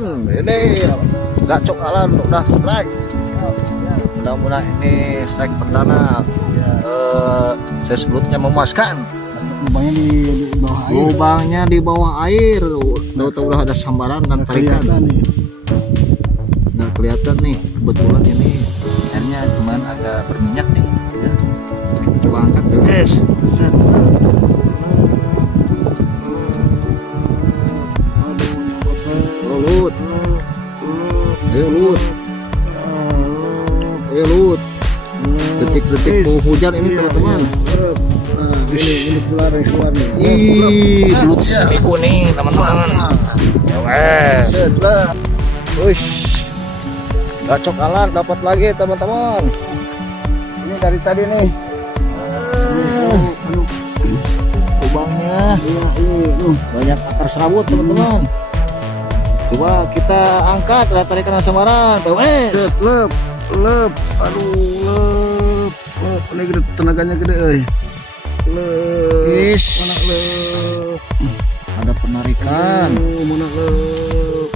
teman-teman. Ini gacok alan udah strike. Mudah-mudahan ini strike perdana. Saya sebutnya memuaskan. Lubangnya di bawah air. Lubangnya di bawah air. Tahu-tahu udah ada sambaran dan tarikan. Nggak kelihatan nih. Kebetulan ini airnya cuman agak berminyak nih. Ya. Kita coba angkat dulu. Set. Lut. Ayo lut. Ayo lut. Detik-detik mau hujan ini teman-teman. Nah, ini keluar yang keluar nih. Ih, lut semi kuning teman-teman. Ya wes. Wush. Gacok alar dapat lagi teman-teman. Ini dari tadi nih. Lubangnya Ini. banyak akar serabut teman-teman. Coba kita angkat tarikan samaran. Wes. Set, lep. Aduh, lep. Ini gede, tenaganya gede, euy. Lep. Is. Mana lep? Ada penarikan. Mana lep?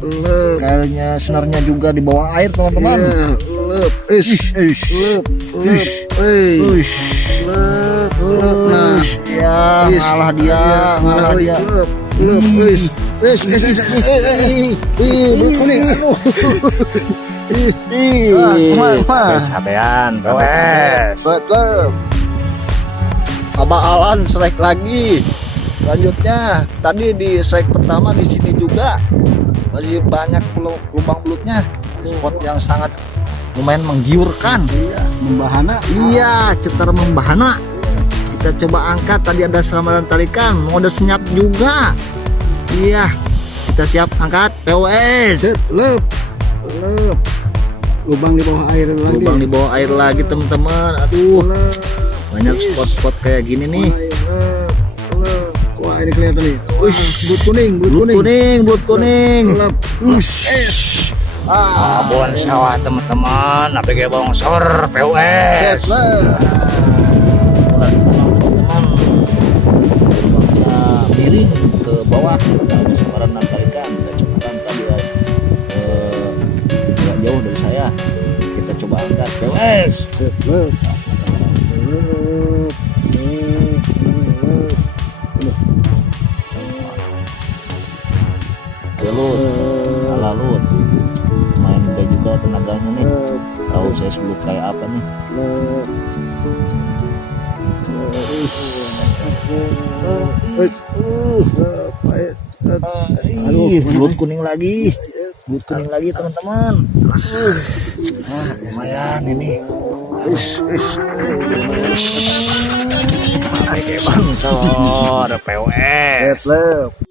Lep. Kayaknya senarnya juga di bawah air teman-teman. Iya, lep. Lep. Uish. Lep. Nah, Ya, ngalah dia. Lep. Kuning. Cabean, wes. Lep. Abah Alan strike lagi. Selanjutnya, tadi di strike pertama di sini juga masih banyak lubang belutnya. Spot yang sangat lumayan menggiurkan. Membahana. Iya, cetar membahana. Kita coba angkat, tadi ada selamaran tarikan, mode senyap juga. Iya, kita siap angkat. POS. Lep. Lubang di bawah air lagi. Lubang di bawah air lagi teman-teman. Aduh, banyak spot-spot kayak gini nih. Lep. Wah, ini kelihatan nih. Bulut kuning. Lep. Abon sawah teman-teman, apa kayak bongsor POS. Teman-teman, miring ke bawah, ada sambaran dan tarikan. Kita coba tadi agak jauh dari saya. Kita coba angkat POS. Lep. Lalu main udah juga tenaganya nih. Tahu saya sebelum kayak apa nih. Belut kuning lagi. Belut kuning lagi teman-teman. Nah, lumayan ini. Kayak bangsor POS. Lep.